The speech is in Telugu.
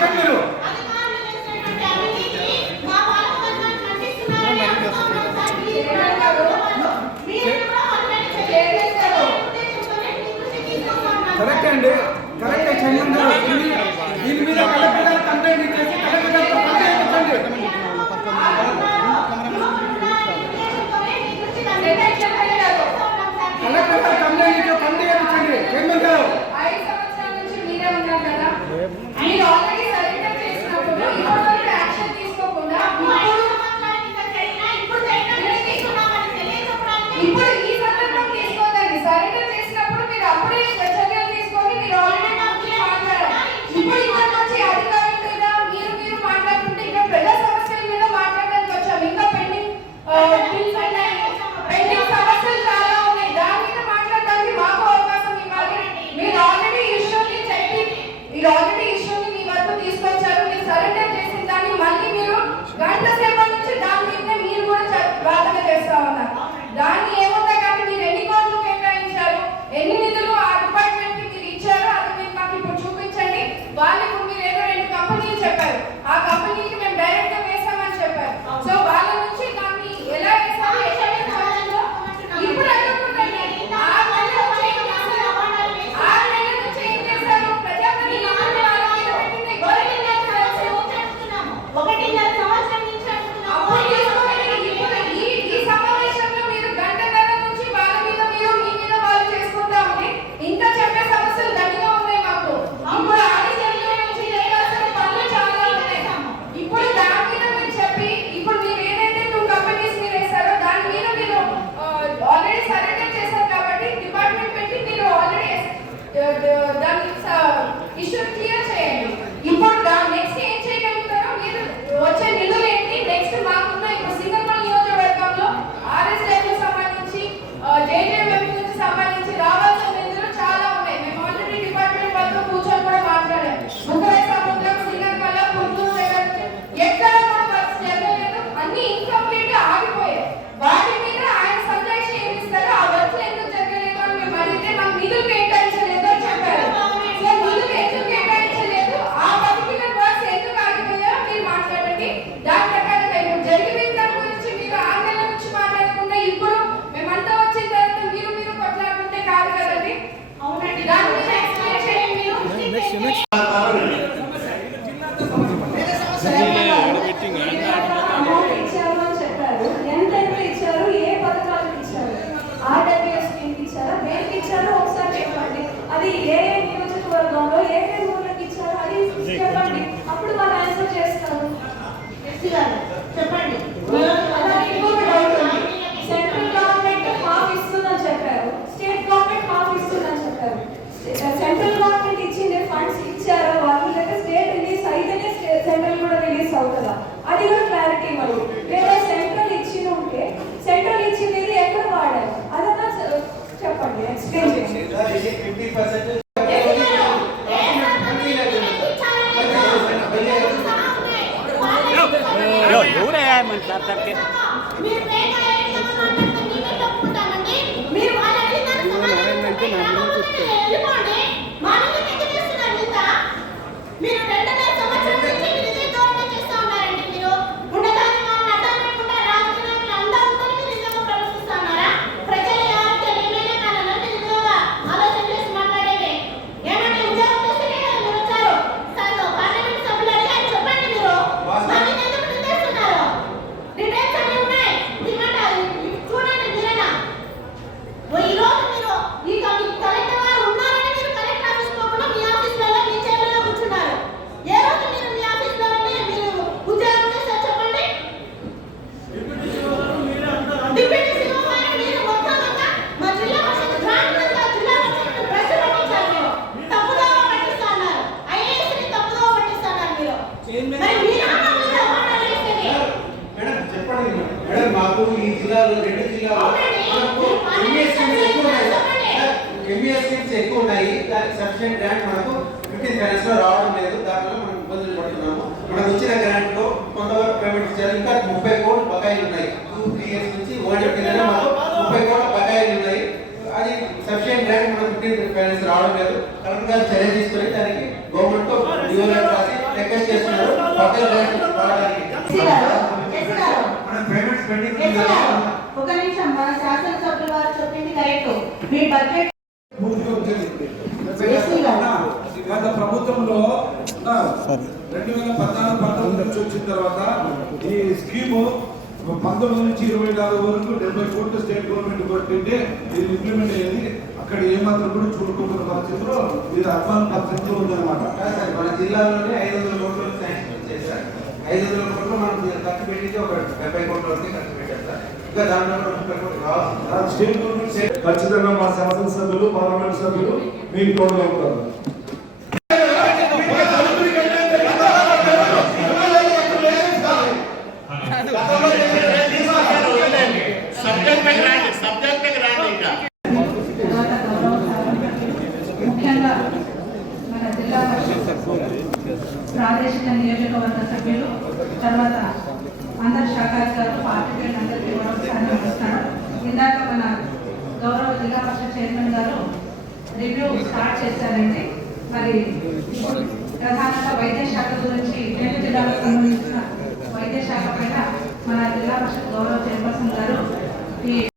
చేస్తున్నారు మీరు. కరెక్ట్ అండి. కరెక్ట్ చంద్ర దీని మీద కలెక్టర్ కంప్లైంట్ ఇచ్చేసి కలెక్టర్ కంప్లైంట్ ఇవ్వండి. இப்படி అది కూడా క్లారిటీ ఇవ్వరు లేదా సెంట్రల్ ఇచ్చిన ఉంటే సెంట్రల్ ఇచ్చింది ఎక్కడ వాడారు? అదన్నా చెప్పండి ఎక్స్ప్లెయిన్ చేయండి. ఎవరే సార్ మాకు ఈ జిల్లాలో రెండు జిల్లాలో ఎంబీఎస్ స్కీమ్స్ ఎక్కువ ఉన్నాయి. ఎంబీఎస్ ఎక్కువ ఉన్నాయి. దానికి సఫిషియెంట్ గ్రాంట్ మనకు ఫిఫ్టీన్ ఫైనాన్స్లో రావడం లేదు. దానివల్ల మనం ఇబ్బందులు పడుతున్నాము. మనకు వచ్చిన గ్రాంట్లో కొంతవరకు పేమెంట్ ఇచ్చారు. ఇంకా ముప్పై కోట్లు బకాయిలు ఉన్నాయి. టూ త్రీ ఇయర్స్ నుంచి వన్ ఇయర్ మాకు ముప్పై కోట్ల బకాయిలు ఉన్నాయి. అది సఫిషియెంట్ గ్రాంట్ మనం ఫిఫ్టీన్ ఫైనాన్స్ రావడం లేదు. కరెక్ట్గా చర్య తీసుకొని మీ బడ్జెట్ గత ప్రభుత్వంలో రెండు వేల పద్నాలుగు పంతొమ్మిది నుంచి వచ్చిన తర్వాత ఈ స్కీము పంతొమ్మిది నుంచి ఇరవై నాలుగు వరకు డెబ్బై కోట్లు స్టేట్ గవర్నమెంట్ పట్టింటే దీన్ని ఇంప్లిమెంట్ అయ్యేది అక్కడ ఏమాత్రం కూడా చూడుకోకుండా పరిస్థితిలో ఇది అర్బన్ పరిస్థితిలో ఉందన్నమాట. మన జిల్లాలోనే ఐదు వందల కోట్లు శాంక్షన్ ఐదు వందల కోట్లు మనం ఖర్చు పెట్టింది ఒక డెబ్బై కోట్ల వరకు ఖర్చు పెట్టారు ఇంకా దాంట్లో కూడా ముప్పై కోట్లు రావాల్సింది స్టేట్ గవర్నమెంట్ ఖచ్చితంగా మా శాసనసభ్యులు పార్లమెంట్ సభ్యులు మీకు తోడుగా ఉంటారు తర్వాత గౌరవ సభ్యులు, ముఖ్యంగా మన జిల్లా పరిషత్ ప్రాదేశిక నియోజకవర్గ సభ్యులు తర్వాత అందరు శాఖాధికారులు పార్టీ అందరికీ మరొకసారి నమస్కారం. ఇందాక మన గౌరవ జిల్లా పరిషత్ చైర్మన్ గారు రివ్యూ స్టార్ట్ చేశారండి మరి ప్రధానంగా వైద్య శాఖ గురించి రెండు జిల్లాలకు సంబంధించిన వైద్య శాఖ పైన మన జిల్లా పరిషత్ గౌరవ చైర్పర్సన్ గారు ఈ